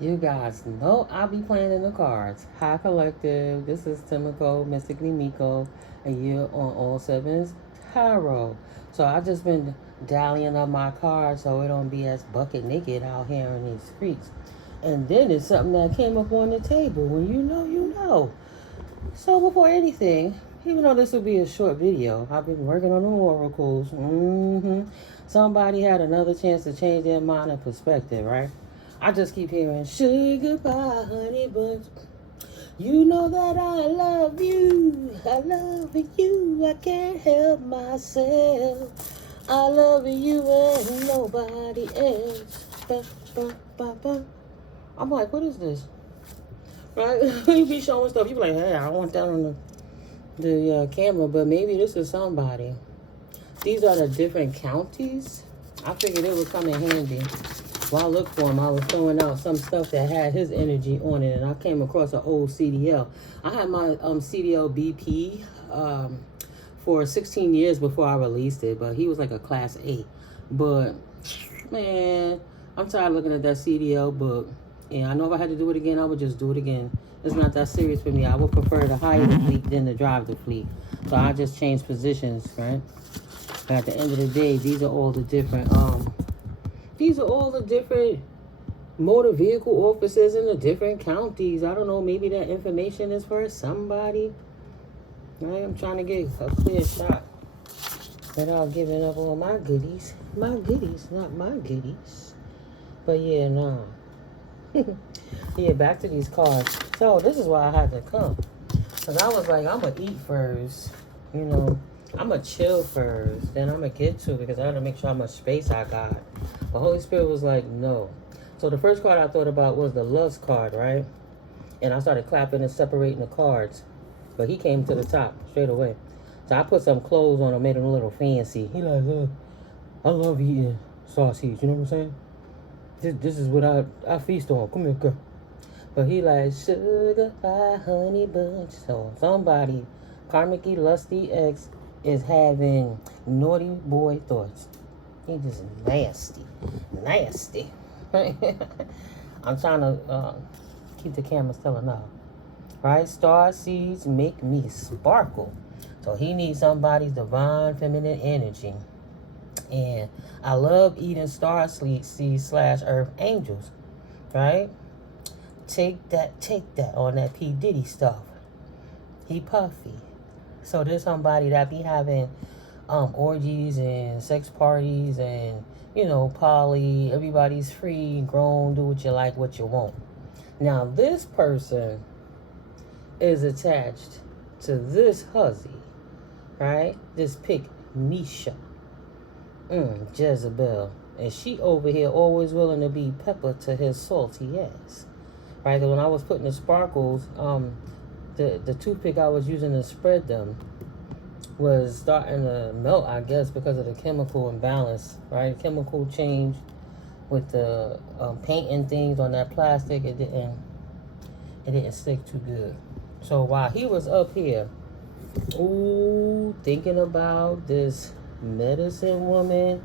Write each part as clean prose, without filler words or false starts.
You guys know I'll be playing in the cards. Hi Collective, this is Timiko, Mystically Miko, and you're on All Sevens Tarot. So I just been dallying up my cards so it don't be as bucket naked out here in these streets. And then it's something that came up on the table. When you know, you know. So before anything, even though this will be a short video, I've been working on the oracles. Somebody had another chance to change their mind and perspective, right? I just keep hearing, sugar pie, honey bunch. You know that I love you. I love you. I can't help myself. I love you and nobody else. I'm like, what is this? Right? You be showing stuff. You be like, hey, I don't want that on the camera, but maybe this is somebody. These are the different counties. I figured it would come in handy. While I looked for him, I was throwing out some stuff that had his energy on it, and I came across an old CDL. I had my CDL BP for 16 years before I released it, but he was like a class 8. But, man, I'm tired of looking at that CDL book. And I know if I had to do it again, I would just do it again. It's not that serious for me. I would prefer to hire the fleet than to drive the fleet. So I just changed positions, right? But at the end of the day, these are all the different motor vehicle officers in the different counties. I don't know, maybe that information is for somebody. Right? I'm trying to get a clear shot without giving up all my goodies. My goodies, not my goodies. But yeah, nah. Yeah, back to these cards. So this is why I had to come. Because I was like, I'm going to eat first. You know, I'm going to chill first. Then I'm going to get to it because I got to make sure how much space I got. The Holy Spirit was like, no. So the first card I thought about was the Lust card, right? And I started clapping and separating the cards. But he came to the top straight away. So I put some clothes on him, made him a little fancy. He like, look, I love eating sausage. You know what I'm saying? This is what I feast on. Come here, girl. But he like, sugar pie, honey bunch. So somebody, karmic lusty ex, is having naughty boy thoughts. He just nasty. Nasty. I'm trying to keep the camera still enough. Right? Star seeds make me sparkle. So he needs somebody's divine feminine energy. And I love eating star seeds / earth angels. Right? Take that on that P. Diddy stuff. He puffy. So there's somebody that be having orgies and sex parties and, you know, poly. Everybody's free, grown, do what you like, what you want. Now this person is attached to this hussy, right? This pick Misha. Jezebel. And she over here always willing to be pepper to his salty ass. Right? Because when I was putting the sparkles, the toothpick I was using to spread them was starting to melt, I guess, because of the chemical imbalance, right? Chemical change with the painting things on that plastic. It didn't stick too good. So while he was up here, thinking about this medicine woman,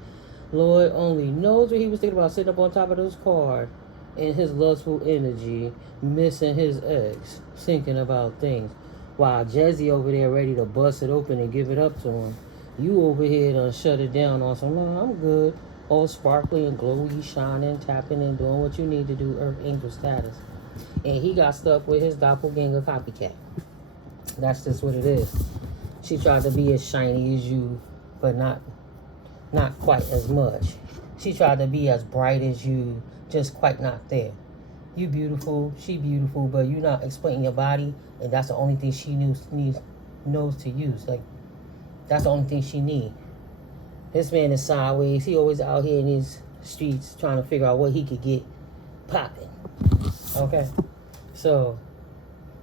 Lord only knows what he was thinking about, sitting up on top of this card in his lustful energy, missing his ex, thinking about things. While Jezzi over there ready to bust it open and give it up to him, you over here done shut it down on some, no, I'm good. All sparkly and glowy, shining, tapping and doing what you need to do, Earth Angel status. And he got stuck with his doppelganger copycat. That's just what it is. She tried to be as shiny as you, but not quite as much. She tried to be as bright as you, just quite not there. You beautiful, she beautiful, but you're not explaining your body, and that's the only thing she knows to use. Like, that's the only thing she need. This man is sideways. He always out here in these streets trying to figure out what he could get popping. Okay, so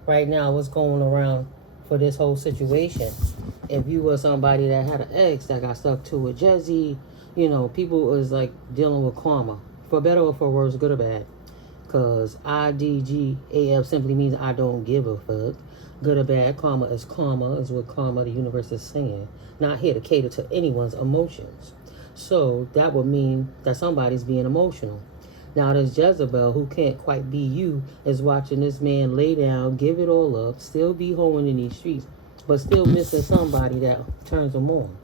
right now, what's going around for this whole situation? If you were somebody that had an ex that got stuck to a Jezzi, you know, people was like dealing with karma, for better or for worse, good or bad. Because IDGAF simply means I don't give a fuck. Good or bad, karma is what karma, the universe is saying. Not here to cater to anyone's emotions. So that would mean that somebody's being emotional. Now this Jezebel, who can't quite be you, is watching this man lay down, give it all up, still be hoeing in these streets, but still missing somebody that turns him on,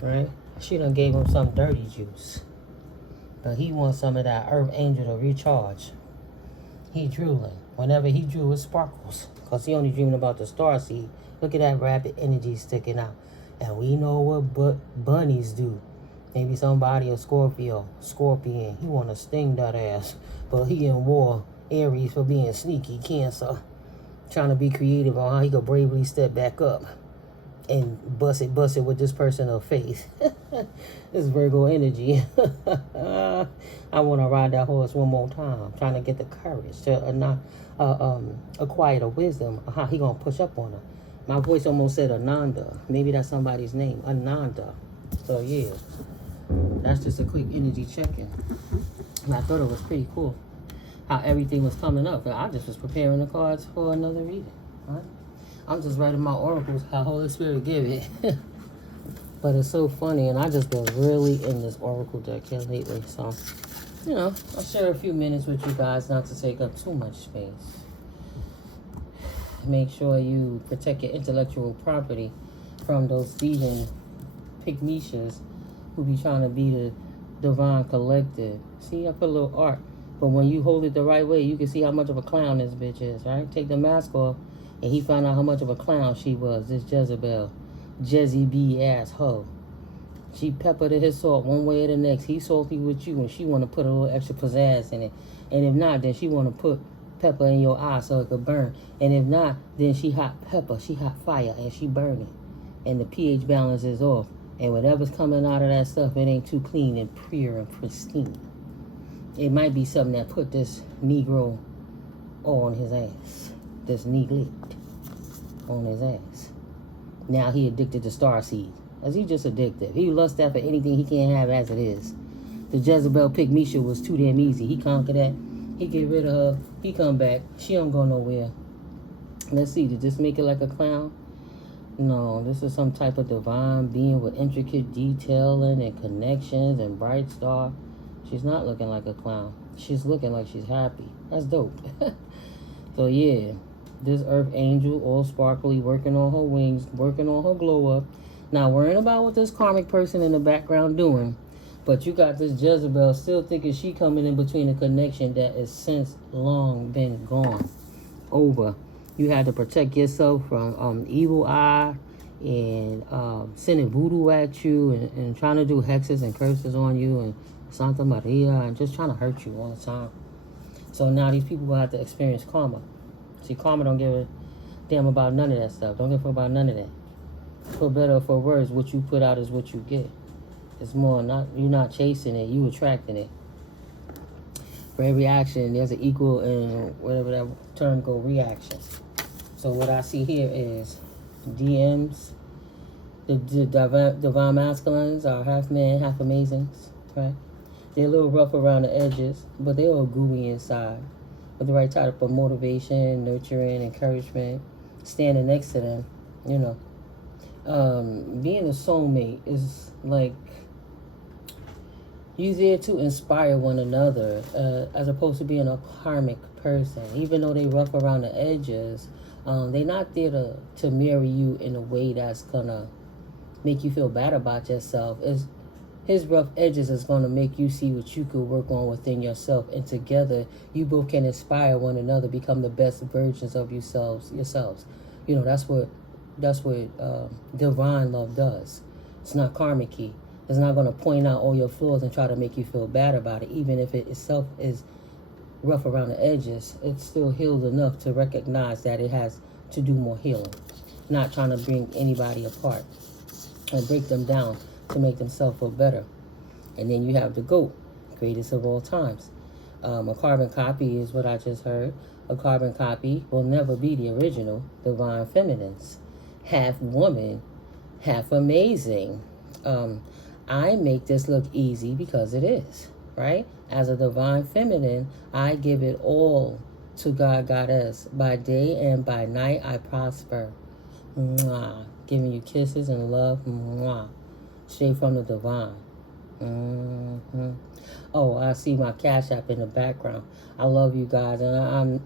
right? She done gave him some dirty juice, but he wants some of that earth angel to recharge. He drooling. Whenever he drew, it sparkles, because he only dreaming about the starseed. Look at that rapid energy sticking out. And we know what bunnies do. Maybe somebody, a scorpion, he want to sting that ass. But he in war, Aries, for being sneaky, Cancer. Trying to be creative on how he could bravely step back up and bust it with this person of faith. This Virgo energy. I want to ride that horse one more time. Trying to get the courage to acquire the wisdom of how he going to push up on her. My voice almost said Ananda. Maybe that's somebody's name. Ananda. So, yeah. That's just a quick energy check-in. And I thought it was pretty cool how everything was coming up. I just was preparing the cards for another reading. Right? I'm just writing my oracles how Holy Spirit give it. But it's so funny, and I just been really in this oracle deck here lately. So, you know, I'll share a few minutes with you guys, not to take up too much space. Make sure you protect your intellectual property from those thieving pygmishas who be trying to be the divine collective. See, I put a little art. But when you hold it the right way, you can see how much of a clown this bitch is, right? Take the mask off, and he found out how much of a clown she was, this Jezebel. Jezzi B ass hoe. She peppered his salt one way or the next. He salty with you, and she want to put a little extra pizzazz in it. And if not, then she want to put pepper in your eye so it could burn. And if not, then she hot pepper, she hot fire, and she burning. And the pH balance is off. And whatever's coming out of that stuff, it ain't too clean and pure and pristine. It might be something that put this Negro on his ass. This Neglit on his ass. Now he addicted to starseed. As he just addicted. He lusts after anything he can't have as it is. The Jezebel Pygmisha was too damn easy. He conquered that. He get rid of her. He come back. She don't go nowhere. Let's see. Did this make it like a clown? No, this is some type of divine being with intricate detailing and connections and bright star. She's not looking like a clown. She's looking like she's happy. That's dope. So yeah, this earth angel, all sparkly, working on her wings, working on her glow up. Not worrying about what this karmic person in the background doing. But you got this Jezebel still thinking she coming in between a connection that is since long been gone. Over. You had to protect yourself from evil eye and sending voodoo at you and trying to do hexes and curses on you and Santa Maria and just trying to hurt you all the time. So now these people will have to experience karma. See, karma don't give a damn about none of that stuff. Don't give a fuck about none of that. For better or for worse, what you put out is what you get. It's more not, you're not chasing it, you attracting it. For every action, there's an equal and whatever that term go, reaction. So what I see here is DMs. The divine masculines are half men, half amazings, right? They're a little rough around the edges, but they're all gooey inside. With the right type of motivation, nurturing, encouragement, standing next to them, you know. Being a soulmate is like you're there to inspire one another, as opposed to being a karmic person. Even though they rough around the edges, they're not there to marry you in a way that's gonna make you feel bad about yourself. His rough edges is gonna make you see what you could work on within yourself, and together you both can inspire one another, become the best versions of yourselves. You know, that's what divine love does. It's not karmic-y. It's not going to point out all your flaws and try to make you feel bad about it. Even if it itself is rough around the edges, it's still healed enough to recognize that it has to do more healing. Not trying to bring anybody apart or break them down to make themselves feel better. And then you have the GOAT, greatest of all times. A carbon copy is what I just heard. A carbon copy will never be the original divine feminines. Half woman, half amazing. I make this look easy because it is, right? As a divine feminine, I give it all to God, Goddess. By day and by night, I prosper. Mwah. Giving you kisses and love. Mwah. Straight from the divine. Mm-hmm. Oh, I see my Cash App in the background. I love you guys, and I'm.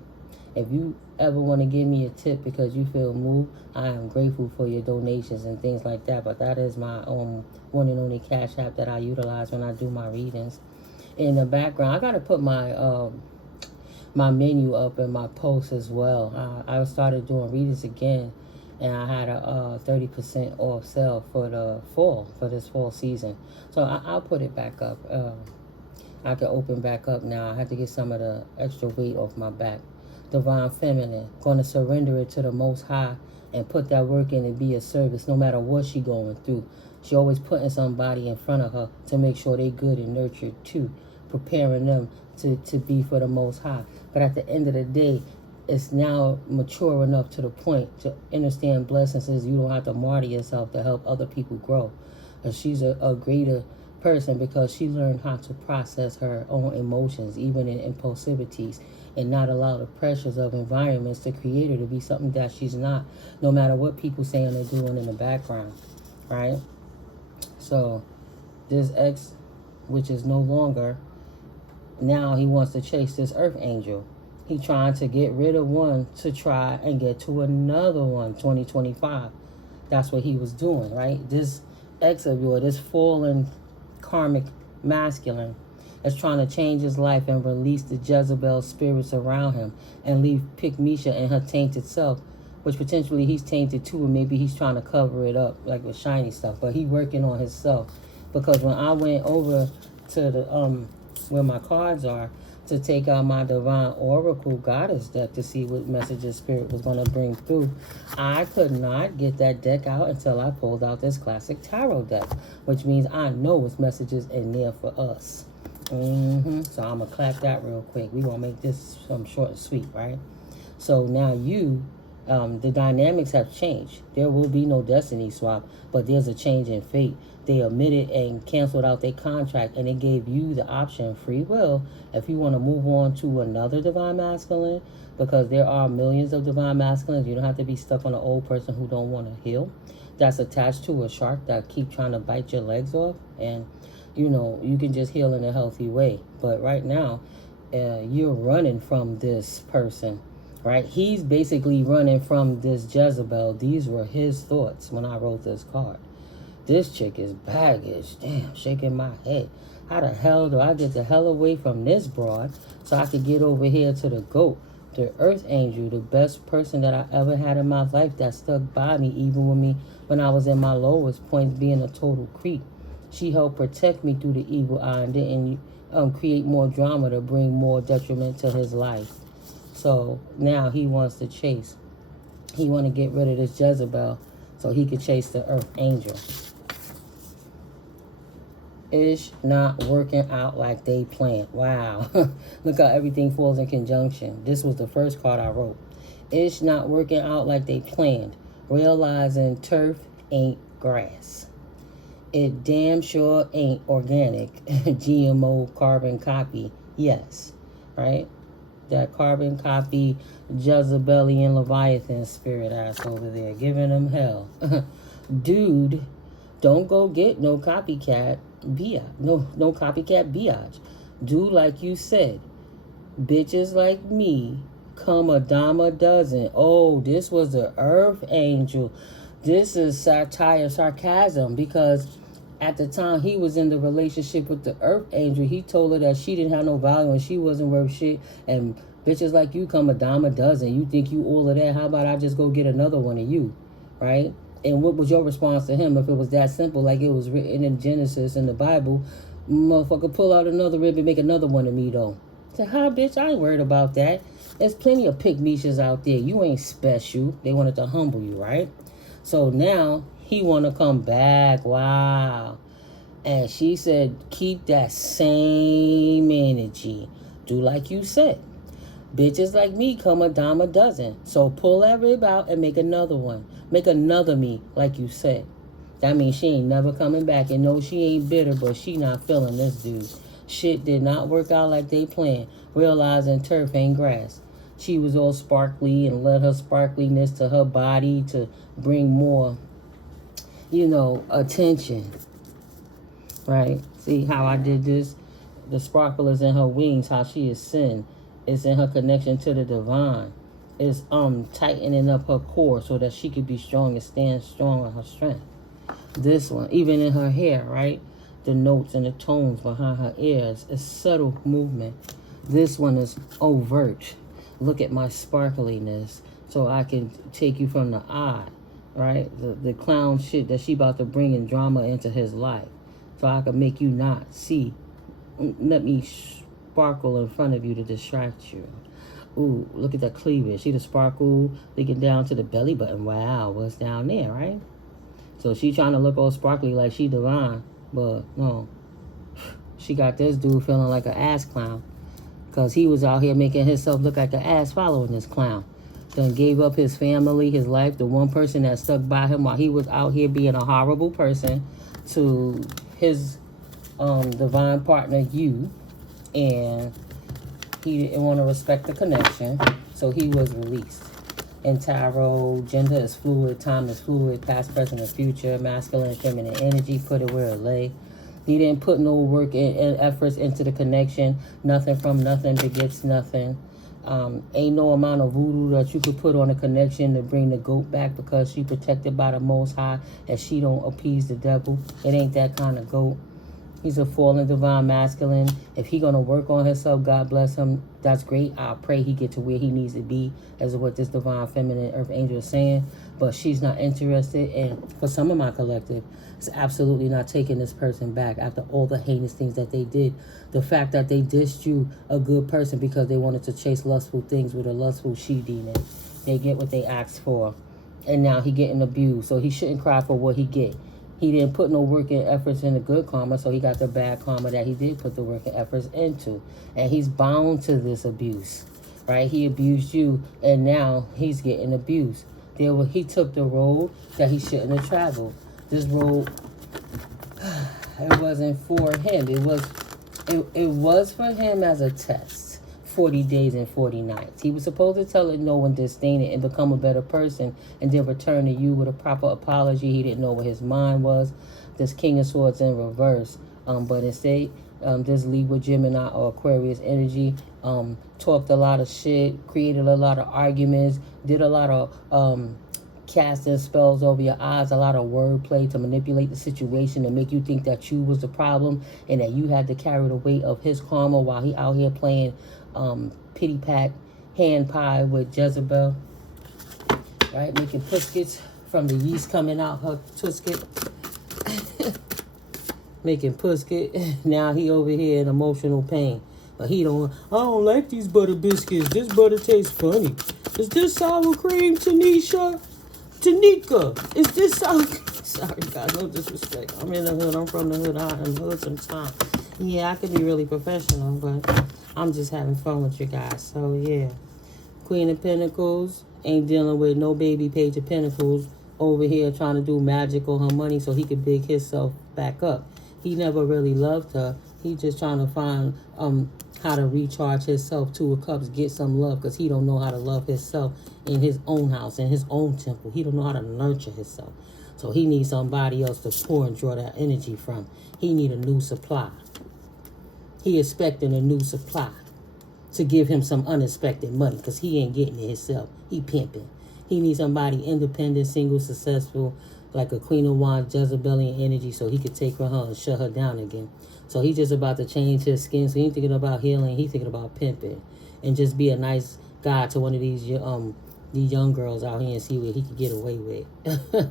If you ever want to give me a tip because you feel moved, I am grateful for your donations and things like that. But that is my one and only Cash App that I utilize when I do my readings. In the background, I gotta put my menu up in my post as well. I started doing readings again, and I had a 30% off sale for this fall season. So I'll put it back up. I can open back up now. I had to get some of the extra weight off my back. Divine Feminine, going to surrender it to the Most High and put that work in and be a service no matter what she going through. She always putting somebody in front of her to make sure they good and nurtured too, preparing them to be for the Most High. But at the end of the day, it's now mature enough to the point to understand blessings is you don't have to martyr yourself to help other people grow. And she's a greater person because she learned how to process her own emotions, even in impulsivities, and not allow the pressures of environments to create her to be something that she's not, no matter what people saying or doing in the background, right? So this ex, which is no longer, now he wants to chase this earth angel. He trying to get rid of one to try and get to another one, 2025. That's what he was doing, right? This ex of yours, this fallen karmic masculine, is trying to change his life and release the Jezebel spirits around him and leave Pygmisha and her tainted self, which potentially he's tainted too, and maybe he's trying to cover it up like with shiny stuff, but he working on himself. Because when I went over to the where my cards are to take out my Divine Oracle Goddess deck to see what messages Spirit was going to bring through, I could not get that deck out until I pulled out this classic tarot deck, which means I know what's messages in there for us. So I'm going to clap that real quick. We're going to make this short and sweet, right? So now the dynamics have changed. There will be no destiny swap, but there's a change in fate. They omitted and canceled out their contract, and it gave you the option, free will, if you want to move on to another Divine Masculine, because there are millions of Divine Masculines. You don't have to be stuck on an old person who don't want to heal, that's attached to a shark that keep trying to bite your legs off, and you can just heal in a healthy way. But right now, you're running from this person, right? He's basically running from this Jezebel. These were his thoughts when I wrote this card. This chick is baggage. Damn, shaking my head. How the hell do I get the hell away from this broad so I could get over here to the GOAT, the Earth Angel, the best person that I ever had in my life that stuck by me, even with me when I was in my lowest point, being a total creep. She helped protect me through the evil eye and didn't create more drama to bring more detriment to his life. So now he wants to chase. He want to get rid of this Jezebel so he could chase the Earth Angel. Ish not working out like they planned. Wow. Look how everything falls in conjunction. This was the first card I wrote. Ish not working out like they planned. Realizing turf ain't grass. It damn sure ain't organic. GMO carbon copy. Yes. Right? That carbon copy Jezebelian Leviathan spirit ass over there. Giving them hell. Dude, don't go get no copycat biatch. No copycat biatch. Do like you said. Bitches like me come a dime a dozen. Oh, this was the Earth Angel. This is satire, sarcasm, because at the time he was in the relationship with the Earth Angel, he told her that she didn't have no value and she wasn't worth shit. And bitches like you come a dime a dozen. You think you all of that? How about I just go get another one of you, right? And what was your response to him if it was that simple, like it was written in Genesis in the Bible? Motherfucker, pull out another rib and make another one of me, though. Say, hi, bitch, I ain't worried about that. There's plenty of Pygmishas out there. You ain't special. They wanted to humble you, right? So now he want to come back. Wow. And she said, keep that same energy. Do like you said. Bitches like me come a dime a dozen. So pull that rib out and make another one. Make another me, like you said. That means she ain't never coming back. And no, she ain't bitter, but she not feeling this dude. Shit did not work out like they planned. Realizing turf ain't grass. She was all sparkly and let her sparkliness to her body to bring more, attention. Right? See how I did this? The sparkle is in her wings, how she is sin. It's in her connection to the divine. It's tightening up her core so that she could be strong and stand strong with her strength. This one, even in her hair, right? The notes and the tones behind her ears is subtle movement. This one is overt. Look at my sparkliness so I can take you from the eye, right? The clown shit that she about to bring in drama into his life. So I can make you not see. Let me sparkle in front of you to distract you. Ooh, look at that cleavage. See the sparkle leaking down to the belly button. Wow, what's down there, right? So she trying to look all sparkly like she divine. But no, she got this dude feeling like an ass clown. Because he was out here making himself look like an ass following this clown. Then gave up his family, his life, the one person that stuck by him while he was out here being a horrible person, to his divine partner, you. And he didn't want to respect the connection, so he was released. In tarot, gender is fluid, time is fluid, past, present, and future, masculine and feminine energy, put it where it lay. He didn't put no work and efforts into the connection. Nothing from nothing begets nothing. Ain't no amount of voodoo that you could put on a connection to bring the goat back because she protected by the Most High and she don't appease the devil. It ain't that kind of goat. He's a fallen divine masculine. If he going to work on himself, God bless him. That's great. I pray he get to where he needs to be, as what this divine feminine earth angel is saying. But she's not interested. And for some of my collective, it's absolutely not taking this person back after all the heinous things that they did. The fact that they dissed you, a good person, because they wanted to chase lustful things with a lustful she-demon. They get what they asked for. And now he getting abused. So he shouldn't cry for what he get. He didn't put no work and efforts into good karma, so he got the bad karma that he did put the work and efforts into. And he's bound to this abuse, right? He abused you, and now he's getting abused. He took the road that he shouldn't have traveled. This road, it wasn't for him. It was for him as a test. 40 days and 40 nights. He was supposed to tell it no and disdain it and become a better person and then return to you with a proper apology. He didn't know what his mind was. This King of Swords in reverse. But instead, this Libra, Gemini, or Aquarius energy talked a lot of shit, created a lot of arguments, did a lot of casting spells over your eyes, a lot of wordplay to manipulate the situation and make you think that you was the problem and that you had to carry the weight of his karma while he out here playing pity pat hand pie with Jezebel, right? Making biscuits from the yeast coming out her twisket. Making biscuit. Now he over here in emotional pain. But I don't like these butter biscuits. This butter tastes funny. Is this sour cream, Tanisha? Tanika, is this sour cream? Sorry, guys, no disrespect. I'm in the hood. I'm from the hood. I'm in the hood sometimes. Yeah, I could be really professional, but I'm just having fun with you guys. So, yeah. Queen of Pentacles ain't dealing with no baby Page of Pentacles over here trying to do magic on her money so he could big himself back up. He never really loved her. He just trying to find how to recharge himself. Two of Cups, get some love, because he don't know how to love himself in his own house, in his own temple. He don't know how to nurture himself. So he needs somebody else to pour and draw that energy from. He need a new supply. He expecting a new supply to give him some unexpected money because he ain't getting it himself. He pimping. He needs somebody independent, single, successful, like a Queen of Wands, Jezebelian energy, so he could take her home and shut her down again. So he's just about to change his skin. So he ain't thinking about healing. He's thinking about pimping and just be a nice guy to one of these young girls out here and see what he could get away with.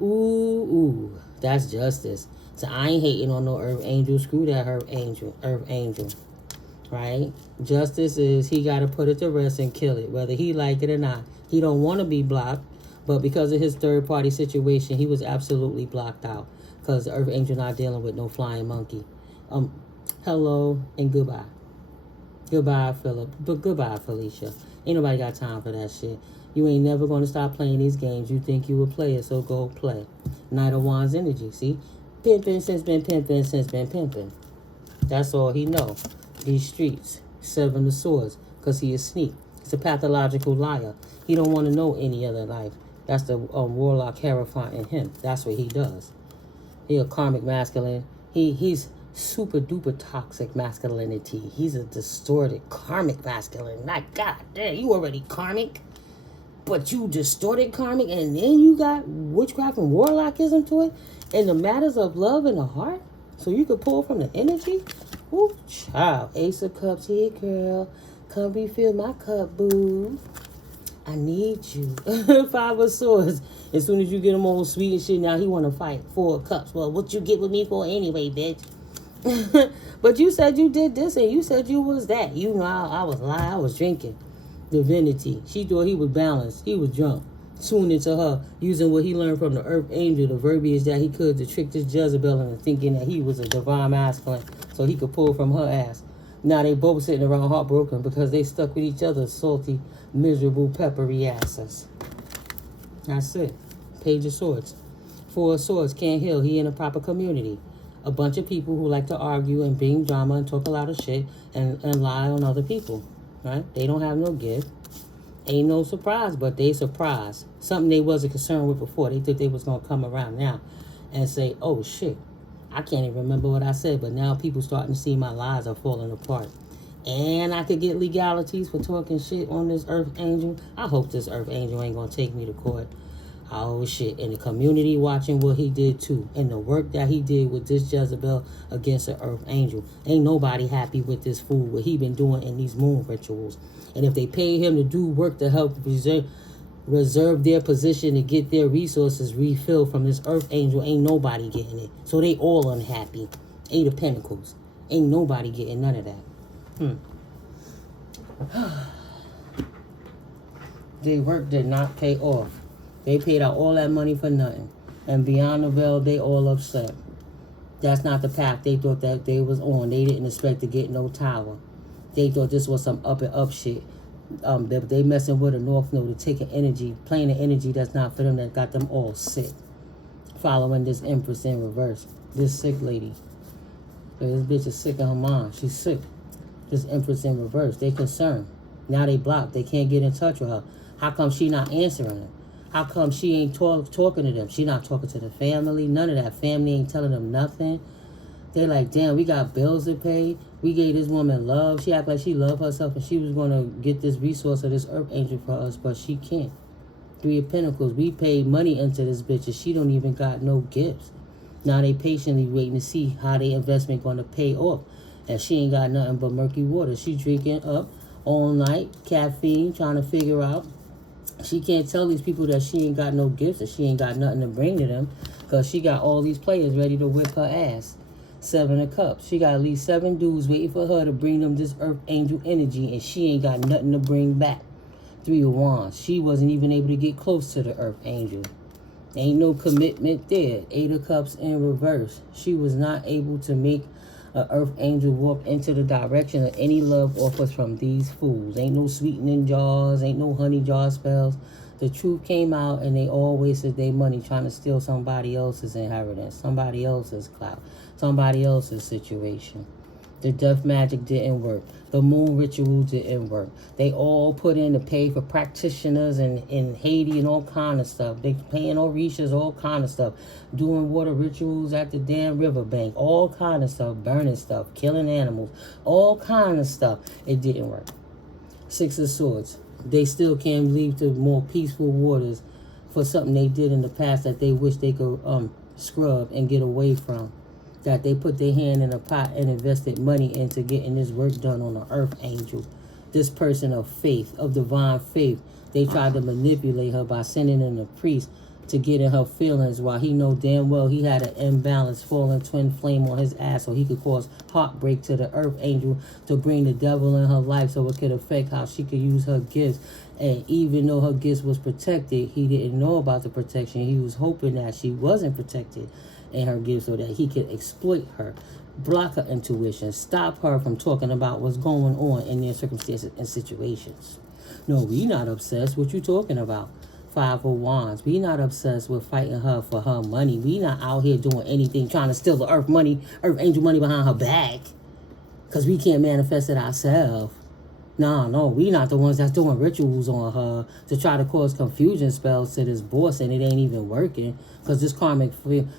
Ooh, that's justice. So I ain't hating on no earth angel. Screw that earth angel. Right? Justice is he got to put it to rest and kill it, whether he like it or not. He don't want to be blocked, but because of his third-party situation, he was absolutely blocked out because the earth angel not dealing with no flying monkey. Hello and goodbye. Goodbye, Philip. But goodbye, Felicia. Ain't nobody got time for that shit. You ain't never going to stop playing these games. You think you a player, so go play. Knight of Wands energy, see? Pimping since been pimping. That's all he know. These streets. Seven of Swords. Because he is sneak. He's a pathological liar. He don't want to know any other life. That's the warlock hierophant in him. That's what he does. He a karmic masculine. He's super duper toxic masculinity. He's a distorted karmic masculine. Not God damn, you already karmic, but you distorted karmic, and then you got witchcraft and warlockism to it, and the matters of love in the heart, so you could pull from the energy. Ooh, child. Ace of Cups, here, girl. Come refill my cup, boo. I need you. Five of Swords. As soon as you get him all sweet and shit, now he want to fight. Four of Cups. Well, what you get with me for anyway, bitch? But you said you did this and you said you was that. You know, I was lying. I was drinking. Divinity. She thought he was balanced. He was drunk. Tuned into her, using what he learned from the Earth Angel, the verbiage that he could to trick this Jezebel into thinking that he was a divine masculine so he could pull from her ass. Now they both sitting around heartbroken because they stuck with each other's salty, miserable, peppery asses. That's it. Page of Swords. Four of Swords, can't heal. He in a proper community. A bunch of people who like to argue and bring drama and talk a lot of shit and lie on other people. Right? They don't have no gift. Ain't no surprise, but they surprised. Something they wasn't concerned with before. They thought they was going to come around now and say, oh, shit. I can't even remember what I said, but now people starting to see my lies are falling apart. And I could get legalities for talking shit on this Earth Angel. I hope this Earth Angel ain't going to take me to court. Oh, shit. And the community watching what he did, too. And the work that he did with this Jezebel against the Earth Angel. Ain't nobody happy with this fool, what he been doing in these moon rituals. And if they pay him to do work to help reserve their position to get their resources refilled from this Earth Angel, ain't nobody getting it. So they all unhappy. Eight of Pentacles. Ain't nobody getting none of that. Their work did not pay off. They paid out all that money for nothing. And beyond the veil, they all upset. That's not the path they thought that they was on. They didn't expect to get no tower. They thought this was some up and up shit. They messing with a North Node to take an energy, playing an energy that's not for them, that got them all sick. Following this Empress in reverse. This sick lady. This bitch is sick in her mind. She's sick. This Empress in reverse. They concerned. Now they blocked. They can't get in touch with her. How come she not answering them? How come she ain't talking to them? She not talking to the family. None of that family ain't telling them nothing. They like, damn, we got bills to pay. We gave this woman love. She act like she loved herself and she was going to get this resource of this Earth Angel for us, but she can't. Three of Pentacles. We paid money into this bitch and she don't even got no gifts. Now they patiently waiting to see how their investment going to pay off. And she ain't got nothing but murky water. She drinking up all night, caffeine, trying to figure out. She can't tell these people that she ain't got no gifts and she ain't got nothing to bring to them because she got all these players ready to whip her ass. Seven of Cups. She got at least 7 dudes waiting for her to bring them this Earth Angel energy and she ain't got nothing to bring back. Three of Wands. She wasn't even able to get close to the Earth Angel. Ain't no commitment there. Eight of Cups in reverse. She was not able to make an Earth Angel walk into the direction of any love offers from these fools. Ain't no sweetening jars. Ain't no honey jar spells. The truth came out and they all wasted their money trying to steal somebody else's inheritance, somebody else's clout, somebody else's situation. The death magic didn't work. The moon ritual didn't work. They all put in to pay for practitioners in Haiti and all kind of stuff. They paying Orishas, all kind of stuff. Doing water rituals at the damn riverbank. All kind of stuff. Burning stuff. Killing animals. All kind of stuff. It didn't work. Six of Swords. They still can't leave to more peaceful waters for something they did in the past that they wish they could scrub and get away from. That they put their hand in a pot and invested money into getting this work done on the Earth Angel. This person of faith, of divine faith, they tried to manipulate her by sending in a priest to get in her feelings while he know damn well he had an imbalance falling twin flame on his ass so he could cause heartbreak to the Earth Angel to bring the devil in her life so it could affect how she could use her gifts. And even though her gifts was protected, he didn't know about the protection. He was hoping that she wasn't protected in her gifts so that he could exploit her, block her intuition, stop her from talking about what's going on in their circumstances and situations. No, we not obsessed. What you talking about? Five of Wands. We not obsessed with fighting her for her money. We not out here doing anything trying to steal the Earth Angel money behind her back because we can't manifest it ourselves. No, we not the ones that's doing rituals on her to try to cause confusion spells to this boss, and it ain't even working. Because this karmic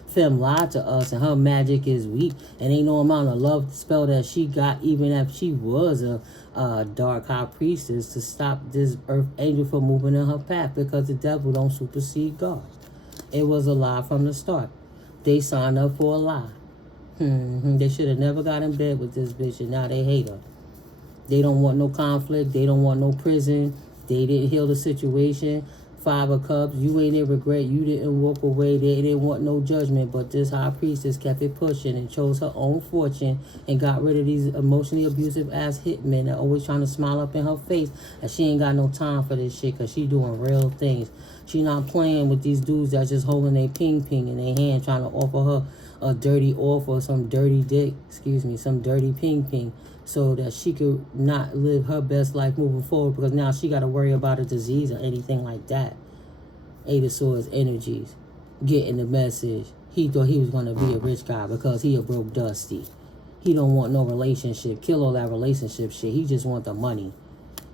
femme lied to us, and her magic is weak, and ain't no amount of love spell that she got, even if she was a dark high priestess, to stop this earth angel from moving in her path, because the devil don't supersede God. It was a lie from the start. They signed up for a lie. They should have never got in bed with this bitch, and now they hate her. They don't want no conflict. They don't want no prison. They didn't heal the situation. 5 of Cups, you ain't in regret. You didn't walk away. They didn't want no judgment. But this high priestess kept it pushing and chose her own fortune and got rid of these emotionally abusive ass hitmen that always trying to smile up in her face. And she ain't got no time for this shit because she doing real things. She not playing with these dudes that's just holding their ping in their hand trying to offer her a dirty offer, some dirty dick, some dirty ping, so that she could not live her best life moving forward, because now she got to worry about a disease or anything like that. 8 of Swords energies, getting the message. He thought he was going to be a rich guy because he a broke dusty. He don't want no relationship. Kill all that relationship shit. He just want the money,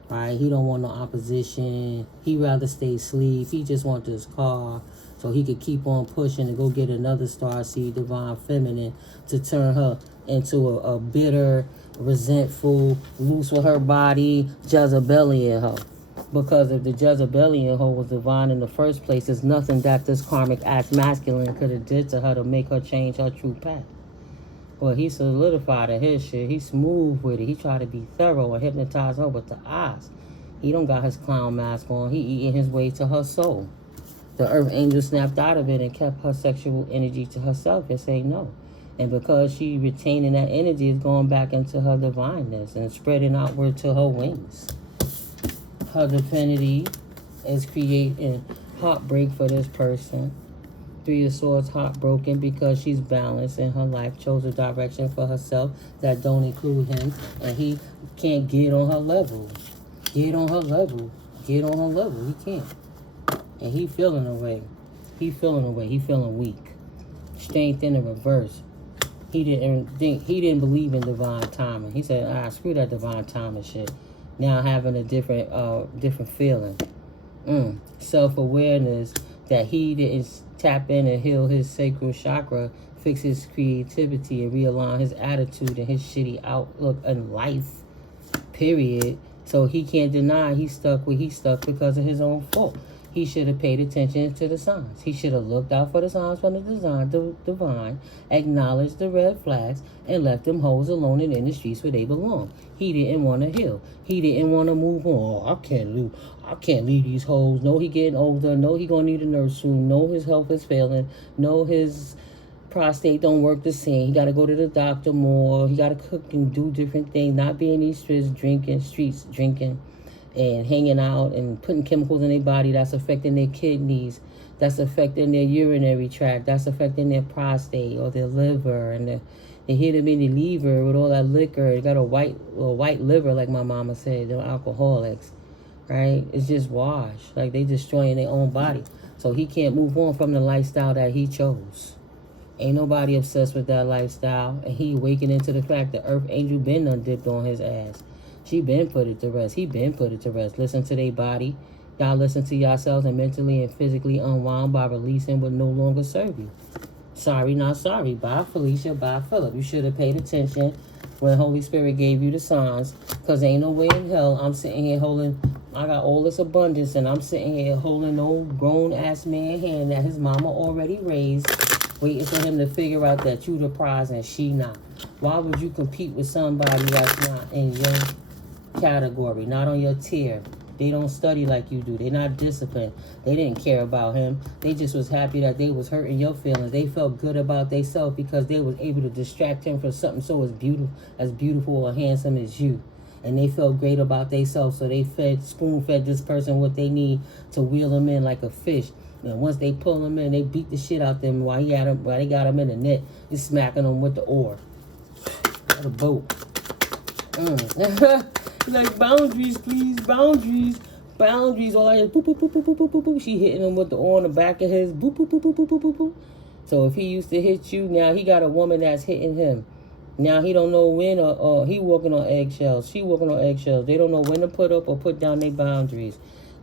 right? He don't want no opposition. He rather stay asleep. He just want this car, so he could keep on pushing and go get another starseed, divine feminine, to turn her into a bitter, resentful, loose with her body, Jezebelian hoe. Because if the Jezebelian hoe was divine in the first place, there's nothing that this karmic ass masculine could have did to her to make her change her true path. Well, he solidified in his shit. He smooth with it. He tried to be thorough and hypnotize her with the eyes. He don't got his clown mask on. He eating his way to her soul. The earth angel snapped out of it and kept her sexual energy to herself and say no. And because she retaining that energy, is going back into her divineness and spreading outward to her wings. Her divinity is creating heartbreak for this person. 3 of Swords, heartbroken because she's balanced in her life, chose a direction for herself that don't include him, and he can't get on her level. Get on her level. He can't. And he feeling away. He feeling weak. Strength in the reverse. He didn't believe in divine timing. He said, screw that divine timing shit. Now having a different feeling. Self-awareness that he didn't tap in and heal his sacral chakra, fix his creativity, and realign his attitude and his shitty outlook in life. Period. So he can't deny he's stuck because of his own fault. He should have paid attention to the signs. He should have looked out for the signs from the divine, acknowledged the red flags, and left them hoes alone and in the streets where they belong. He didn't want to heal. He didn't want to move on. I can't leave these hoes. No, he getting older. No, he gonna need a nurse soon. No, his health is failing. No, his prostate don't work the same. He got to go to the doctor more. He got to cook and do different things. Not be in these streets drinking. And hanging out and putting chemicals in their body that's affecting their kidneys, that's affecting their urinary tract, that's affecting their prostate or their liver, and they hit them in the liver with all that liquor. They got a white liver, like my mama said. They're alcoholics, right? It's just wash, like they destroying their own body. So he can't move on from the lifestyle that he chose. Ain't nobody obsessed with that lifestyle, and he awakening to the fact that Earth Angel been done dipped on his ass. She been put it to rest. He been put it to rest. Listen to their body. Y'all listen to yourselves and mentally and physically unwound by releasing what no longer serve you. Sorry, not sorry. Bye, Felicia. Bye, Philip. You should have paid attention when Holy Spirit gave you the signs, because ain't no way in hell I'm sitting here I got all this abundance, and I'm sitting here holding no grown-ass man hand that his mama already raised, waiting for him to figure out that you the prize and she not. Why would you compete with somebody that's not in your category, not on your tier? They don't study like you do. They're not disciplined. They didn't care about him. They just was happy that they was hurting your feelings. They felt good about themselves because they was able to distract him from something so as beautiful or handsome as you. And they felt great about themselves, so they spoon-fed this person what they need to wheel them in like a fish. And once they pull them in, they beat the shit out them while they got them in the net. They smacking them with the oar. Got a boat. Like, boundaries, please, boundaries. All I hear, boop, boop, boop, boop, boop, boop, boop. She hitting him with the oar on the back of his, boop, boop, boop, boop, boop, boop, boop. So if he used to hit you, now he got a woman that's hitting him. Now he don't know when, or he walking on eggshells. She walking on eggshells. They don't know when to put up or put down their boundaries.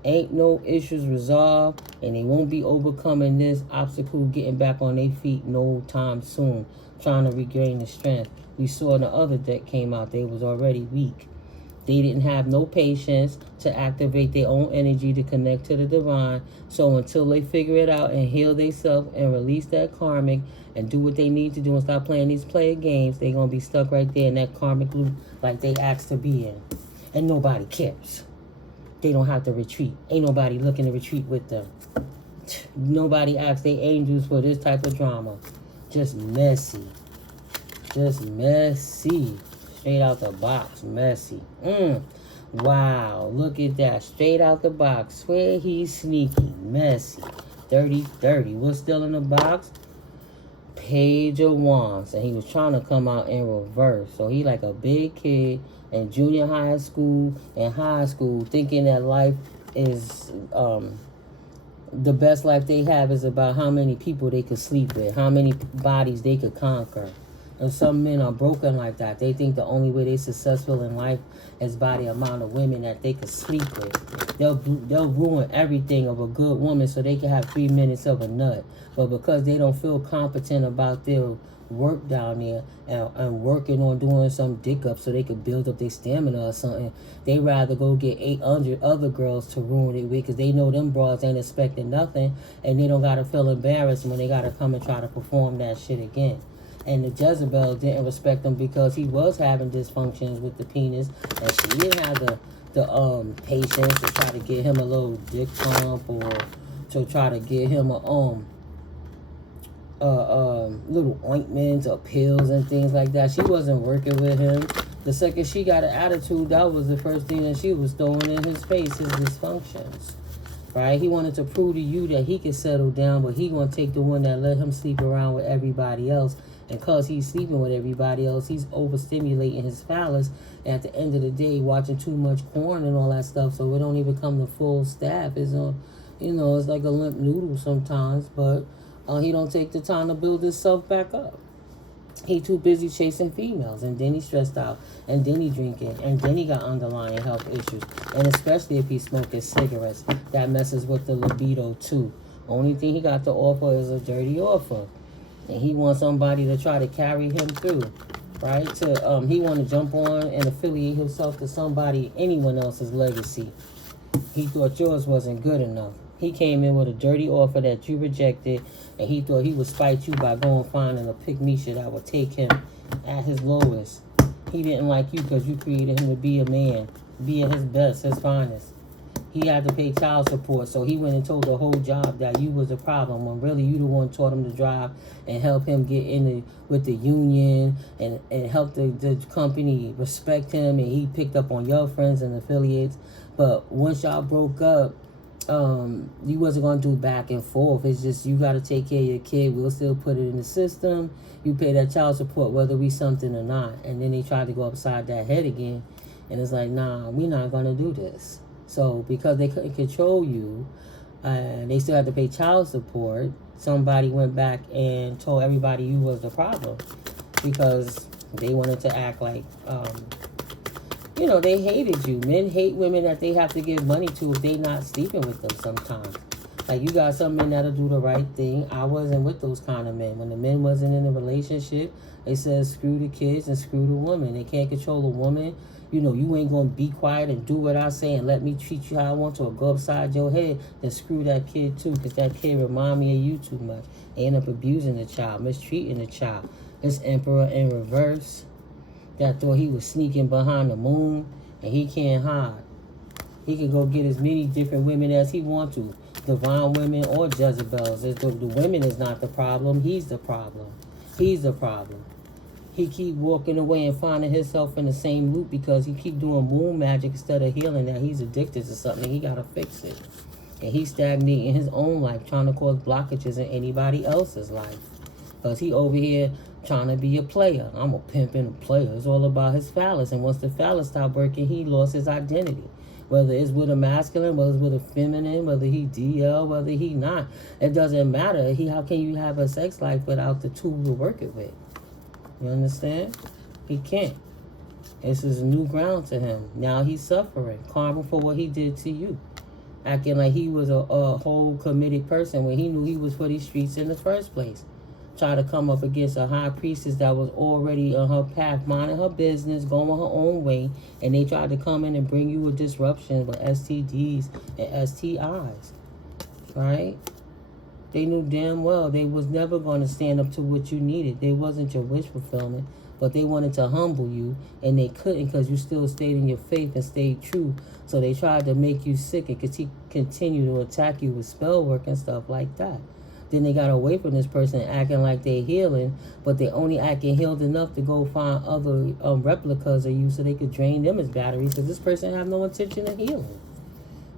Ain't no issues resolved, and they won't be overcoming this obstacle, getting back on their feet no time soon, trying to regain the strength. We saw the other deck came out. They was already weak. They didn't have no patience to activate their own energy to connect to the divine. So until they figure it out and heal themselves and release that karmic and do what they need to do and stop playing these player games, they're going to be stuck right there in that karmic loop like they asked to be in. And nobody cares. They don't have to retreat. Ain't nobody looking to retreat with them. Nobody asked their angels for this type of drama. Just messy. Just messy. Straight out the box. Messy. Wow. Look at that. Straight out the box. Swear he's sneaky. Messy. Dirty. What's still in the box? Page of Wands. And he was trying to come out in reverse. So he like a big kid in junior high school and high school thinking that life is the best life they have is about how many people they could sleep with, how many bodies they could conquer. And some men are broken like that. They think the only way they're successful in life is by the amount of women that they could sleep with. They'll ruin everything of a good woman so they can have 3 minutes of a nut. But because they don't feel competent about their work down there and working on doing some dick up so they could build up their stamina or something, they rather go get 800 other girls to ruin it with because they know them broads ain't expecting nothing and they don't got to feel embarrassed when they got to come and try to perform that shit again. And the Jezebel didn't respect him because he was having dysfunctions with the penis and she didn't have the patience to try to get him a little dick pump or to try to get him a little ointments or pills and things like that. She wasn't working with him. The second she got an attitude, that was the first thing that she was throwing in his face, his dysfunctions. Right? He wanted to prove to you that he could settle down, but he gonna take the one that let him sleep around with everybody else. And because he's sleeping with everybody else, he's overstimulating his phallus. And at the end of the day, watching too much porn and all that stuff, so it don't even come to full staff. It's it's like a limp noodle sometimes, but he don't take the time to build himself back up. He too busy chasing females, and then he stressed out, and then he drinking, and then he got underlying health issues. And especially if he's smoking cigarettes, that messes with the libido too. Only thing he got to offer is a dirty offer. And he wants somebody to try to carry him through, right? He want to jump on and affiliate himself to somebody, anyone else's legacy. He thought yours wasn't good enough. He came in with a dirty offer that you rejected, and he thought he would spite you by going finding a pick-me-shit that would take him at his lowest. He didn't like you because you created him to be a man, be at his best, his finest. He had to pay child support, so he went and told the whole job that you was the problem, when really you the one taught him to drive and help him get in with the union and help the company respect him, and he picked up on your friends and affiliates. But once y'all broke up, you wasn't going to do back and forth. It's just you got to take care of your kid. We'll still put it in the system. You pay that child support whether we something or not. And then they tried to go upside that head again. And it's like, nah, we're not going to do this. So because they couldn't control you and they still had to pay child support, somebody went back and told everybody you was the problem because they wanted to act like, they hated you. Men hate women that they have to give money to if they not sleeping with them sometimes. Like, you got some men that'll do the right thing. I wasn't with those kind of men. When the men wasn't in a relationship, they said screw the kids and screw the woman. They can't control a woman. You ain't going to be quiet and do what I say and let me treat you how I want to or go upside your head. Then screw that kid too, because that kid remind me of you too much. They end up abusing the child, mistreating the child. This emperor in reverse that thought he was sneaking behind the moon, and he can't hide. He can go get as many different women as he wants to. Divine women or Jezebels. The women is not the problem. He's the problem. He's the problem. He keep walking away and finding himself in the same loop because he keep doing moon magic instead of healing that he's addicted to something. He got to fix it. And he's stagnating his own life, trying to cause blockages in anybody else's life. Because he over here trying to be a player. I'm a pimp and a player. It's all about his phallus. And once the phallus stopped working, he lost his identity. Whether it's with a masculine, whether it's with a feminine, whether he DL, whether he not. It doesn't matter. How can you have a sex life without the tool to work it with? You understand? He can't. This is new ground to him. Now he's suffering. Karma for what he did to you. Acting like he was a whole committed person when he knew he was for these streets in the first place. Try to come up against a high priestess that was already on her path, minding her business, going her own way, and they tried to come in and bring you a disruption with STDs and STIs, right? They knew damn well they was never going to stand up to what you needed. They wasn't your wish fulfillment, but they wanted to humble you, and they couldn't because you still stayed in your faith and stayed true. So they tried to make you sick and continue to attack you with spell work and stuff like that. Then they got away from this person acting like they're healing, but they only acting healed enough to go find other replicas of you so they could drain them as batteries, because this person have no intention of healing.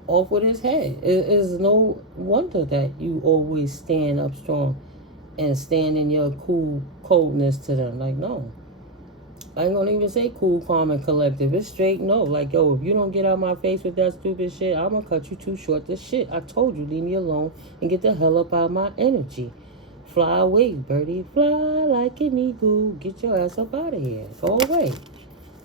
Off with his head. It is no wonder that you always stand up strong and stand in your cool coldness to them. Like, no. I ain't gonna even say cool, calm, and collective. It's straight no. Like, yo, if you don't get out my face with that stupid shit, I'm gonna cut you too short to shit. I told you, leave me alone and get the hell up out of my energy. Fly away, birdie. Fly like an eagle. Get your ass up out of here. Go away.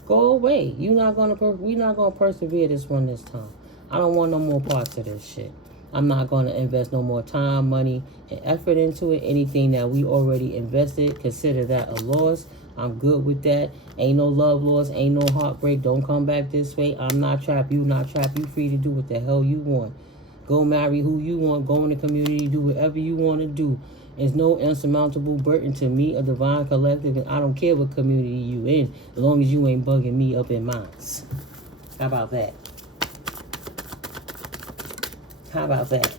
Go away. We're not gonna persevere this one this time. I don't want no more parts of this shit. I'm not going to invest no more time, money, and effort into it. Anything that we already invested, consider that a loss. I'm good with that. Ain't no love loss. Ain't no heartbreak. Don't come back this way. I'm not trapped. You not trapped. You free to do what the hell you want. Go marry who you want. Go in the community. Do whatever you want to do. There's no insurmountable burden to me, a divine collective, and I don't care what community you in, as long as you ain't bugging me up in mine. How about that? How about that?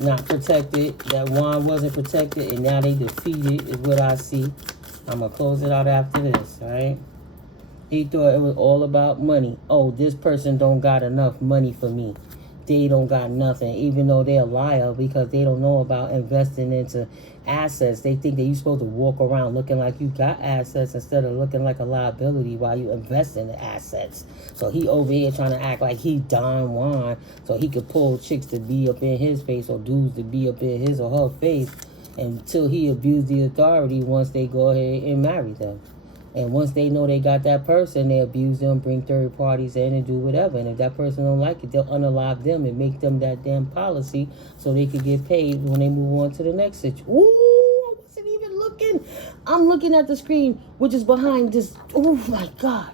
Not protected. That wand wasn't protected, and now they defeated is what I see. I'm going to close it out after this, all right? He thought it was all about money. Oh, this person don't got enough money for me. They don't got nothing, even though they're a liar because they don't know about investing into assets. They think that you're supposed to walk around looking like you got assets instead of looking like a liability while you invest in the assets. So he over here trying to act like he Don Juan so he could pull chicks to be up in his face or dudes to be up in his or her face until he abused the authority once they go ahead and marry them. And once they know they got that person, they abuse them, bring third parties in and do whatever. And if that person don't like it, they'll unalive them and make them that damn policy so they could get paid when they move on to the next situation. Ooh, I wasn't even looking. I'm looking at the screen, which is behind this. Oh, my God.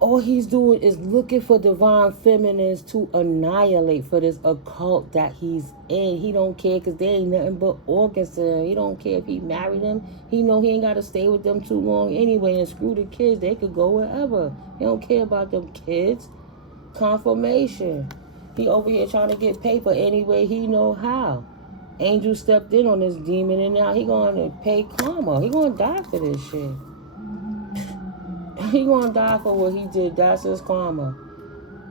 All he's doing is looking for divine feminines to annihilate for this occult that he's in. He don't care because they ain't nothing but organs to him. He don't care if he married them. He know he ain't got to stay with them too long anyway. And screw the kids. They could go wherever. He don't care about them kids. Confirmation. He over here trying to get paper any way he know how. Angel stepped in on this demon and now he going to pay karma. He going to die for this shit. He gonna die for what he did. That's his karma,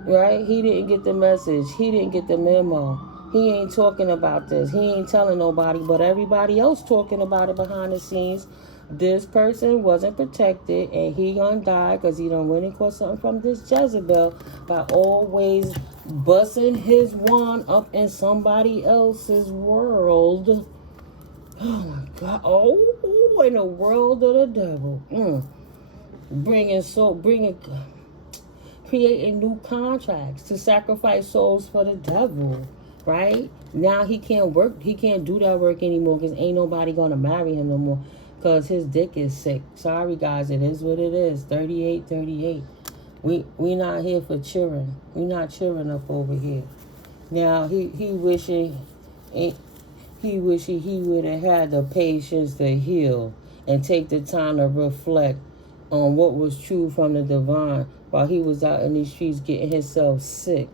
right? He didn't get the message. He didn't get the memo. He ain't talking about this. He ain't telling nobody, but everybody else talking about it behind the scenes. This person wasn't protected, and he gonna die because he done went and caught something from this Jezebel by always busting his wand up in somebody else's world. Oh my God! Oh, in the world of the devil. Creating new contracts to sacrifice souls for the devil, right? Now he can't work, he can't do that work anymore because ain't nobody gonna marry him no more because his dick is sick. Sorry guys, it is what it is. 38. We not here for cheering. We not cheering up over here. Now he wishing he would have had the patience to heal and take the time to reflect on what was true from the divine while he was out in these streets getting himself sick,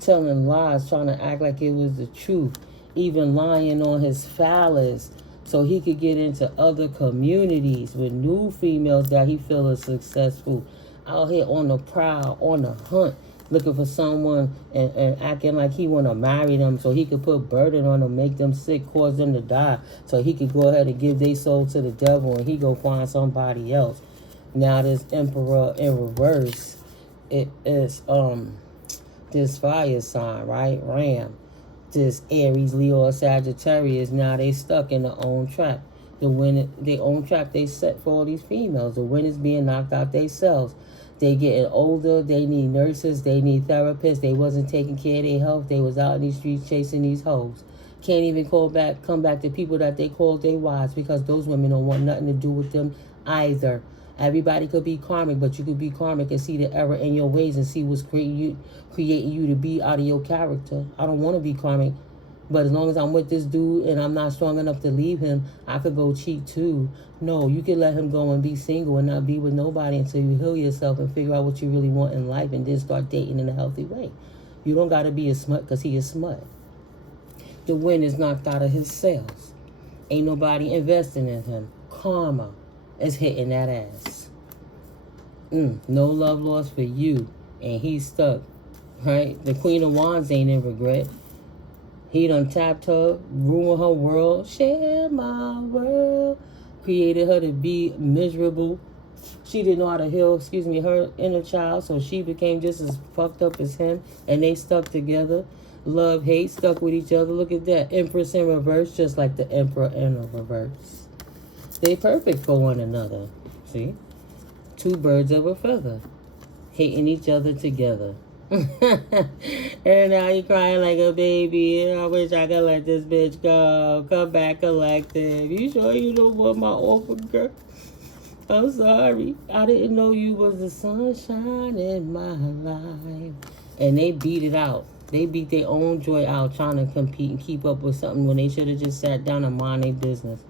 telling lies, trying to act like it was the truth, even lying on his phallus so he could get into other communities with new females that he feel is successful, out here on the prowl, on the hunt, looking for someone and acting like he want to marry them so he could put burden on them, make them sick, cause them to die, so he could go ahead and give their soul to the devil and he go find somebody else. Now this emperor in reverse, it is this fire sign, right? Ram. This Aries, Leo, or Sagittarius, now they stuck in their own trap. The wind, their own trap they set for all these females. The wind is being knocked out themselves. They getting older. They need nurses. They need therapists. They wasn't taking care of their health. They was out in these streets chasing these hoes. Can't even come back to people that they called their wives because those women don't want nothing to do with them either. Everybody could be karmic, but you could be karmic and see the error in your ways and see what's creating you to be out of your character. I don't want to be karmic. But as long as I'm with this dude and I'm not strong enough to leave him, I could go cheat too. No, you can let him go and be single and not be with nobody until you heal yourself and figure out what you really want in life and then start dating in a healthy way. You don't got to be a smut because he is smut. The wind is knocked out of his sails. Ain't nobody investing in him. Karma is hitting that ass. No love lost for you. And he's stuck. Right? The Queen of Wands ain't in regret. He done tapped her, ruined her world, share my world, created her to be miserable. She didn't know how to heal, her inner child, so she became just as fucked up as him, and they stuck together. Love, hate, stuck with each other. Look at that. Empress in reverse, just like the Emperor in reverse. They perfect for one another. See? Two birds of a feather, hating each other together. And now you crying like a baby. I wish I could let this bitch go. Come back, collective. You sure you don't want my offer, girl? I'm sorry. I didn't know you was the sunshine in my life. And they beat it out. They beat their own joy out trying to compete and keep up with something when they should have just sat down and mind their business.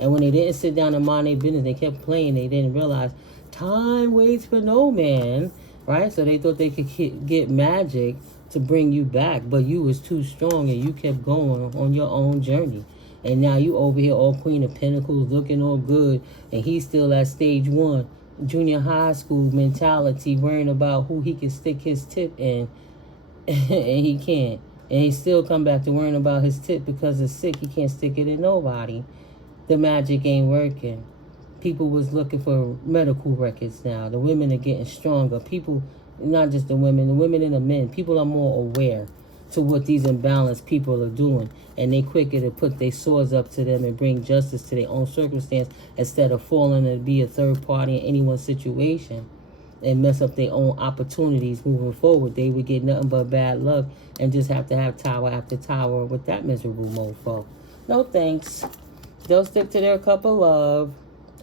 And when they didn't sit down and mind their business, they kept playing. They didn't realize time waits for no man. Right? So they thought they could get magic to bring you back, but you was too strong and you kept going on your own journey. And now you over here all Queen of Pentacles looking all good, and he's still at stage 1, junior high school mentality, worrying about who he can stick his tip in, and he can't. And he still come back to worrying about his tip because it's sick. He can't stick it in nobody. The magic ain't working. People was looking for medical records now. The women are getting stronger. People, not just the women and the men. People are more aware to what these imbalanced people are doing. And they quicker to put their swords up to them and bring justice to their own circumstance instead of falling to be a third party in anyone's situation and mess up their own opportunities moving forward. They would get nothing but bad luck and just have to have tower after tower with that miserable mofo. No thanks. They'll stick to their cup of love.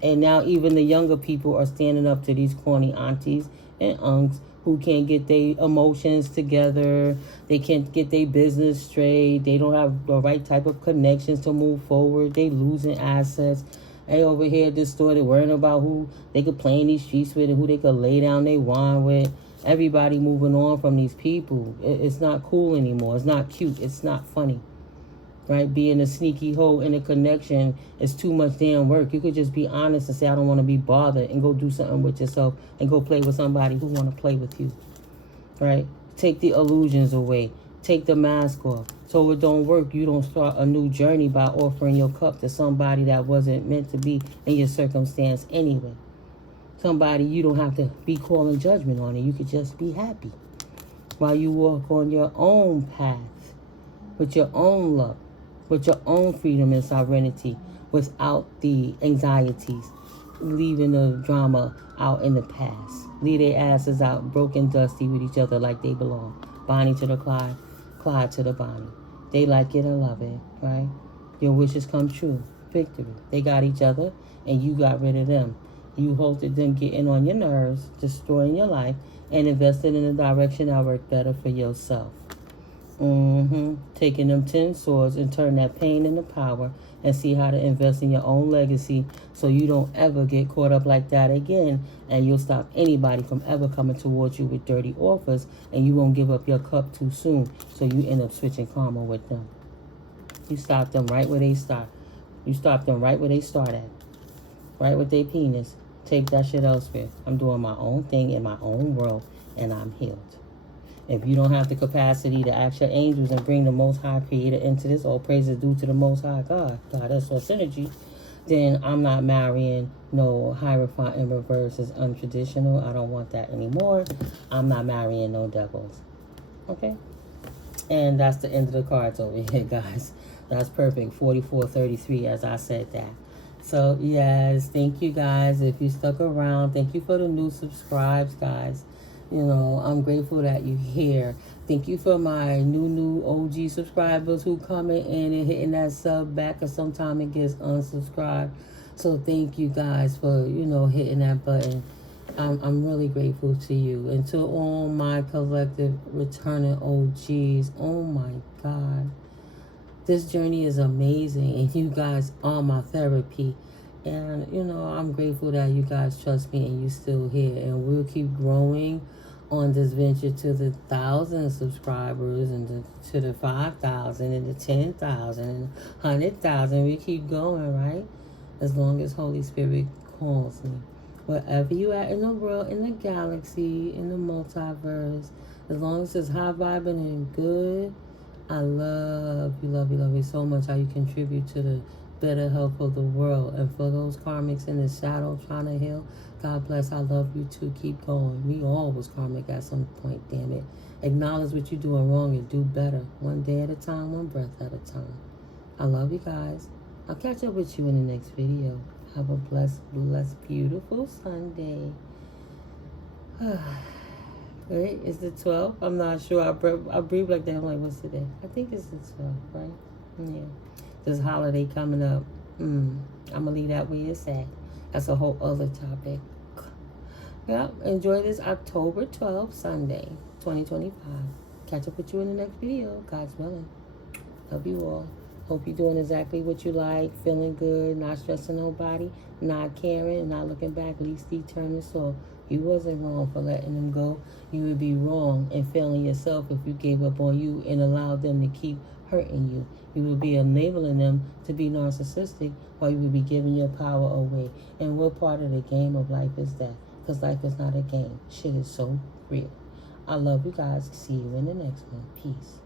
And now even the younger people are standing up to these corny aunties and unks who can't get their emotions together. They can't get their business straight. They don't have the right type of connections to move forward. They losing assets. They over here distorted, worrying about who they could play in these streets with and who they could lay down their wine with. Everybody moving on from these people. It's not cool anymore. It's not cute. It's not funny. Right? Being a sneaky hoe in a connection is too much damn work. You could just be honest and say, I don't want to be bothered, and go do something with yourself and go play with somebody who want to play with you. Right? Take the illusions away. Take the mask off. So it don't work. You don't start a new journey by offering your cup to somebody that wasn't meant to be in your circumstance anyway. Somebody you don't have to be calling judgment on it. You could just be happy while you walk on your own path with your own love, with your own freedom and sovereignty, without the anxieties, leaving the drama out in the past. Leave their asses out broken, dusty with each other like they belong. Bonnie to the Clyde, Clyde to the Bonnie. They like it and love it, right? Your wishes come true. Victory. They got each other and you got rid of them. You halted them getting on your nerves, destroying your life, and invested in a direction that worked better for yourself. Taking them 10 swords and turn that pain into power and see how to invest in your own legacy so you don't ever get caught up like that again, and you'll stop anybody from ever coming towards you with dirty offers, and you won't give up your cup too soon so you end up switching karma with them. You stop them right where they start. You stop them right where they start at. Right with their penis. Take that shit elsewhere. I'm doing my own thing in my own world and I'm healed. If you don't have the capacity to ask your angels and bring the Most High Creator into this, all praise is due to the Most High God, that's all synergy, then I'm not marrying no Hierophant in reverse. Is untraditional. I don't want that anymore. I'm not marrying no devils. Okay? And that's the end of the cards over here, guys. That's perfect. 44-33, as I said that. So, yes, thank you guys. If you stuck around, thank you for the new subscribes, guys. You know, I'm grateful that you're here. Thank you for my new OG subscribers who coming in and hitting that sub back, or sometime it gets unsubscribed. So thank you guys for, hitting that button. I'm really grateful to you. And to all my collective returning OGs, oh my God. This journey is amazing, and you guys are my therapy. And, I'm grateful that you guys trust me and you still here. And we'll keep growing on this venture to the 1,000 subscribers, and to the 5,000 and the 10,000 and 100,000. We keep going, right? As long as Holy Spirit calls me. Wherever you at in the world, in the galaxy, in the multiverse, as long as it's high vibing and good, I love you so much, how you contribute to the better health of the world. And for those karmics in the shadow trying to heal, God bless, I love you too. Keep going. We all was karmic at some point, damn it. Acknowledge what you're doing wrong and do better. One day at a time, one breath at a time. I love you guys. I'll catch up with you in the next video. Have a blessed, beautiful Sunday. Right? It's the 12th? I'm not sure. I breathe like that. I'm like, what's today? I think it's the 12th, right? Yeah. This holiday coming up. I'm going to leave that where it's at. That's a whole other topic. Well, enjoy this October 12th, Sunday, 2025. Catch up with you in the next video. God's willing. Love you all. Hope you're doing exactly what you like, feeling good, not stressing nobody, not caring, not looking back, least eternal soul. You wasn't wrong for letting them go. You would be wrong and failing yourself if you gave up on you and allowed them to keep hurting you. You would be enabling them to be narcissistic, while you would be giving your power away. And what part of the game of life is that? Because life is not a game. Shit is so real. I love you guys. See you in the next one. Peace.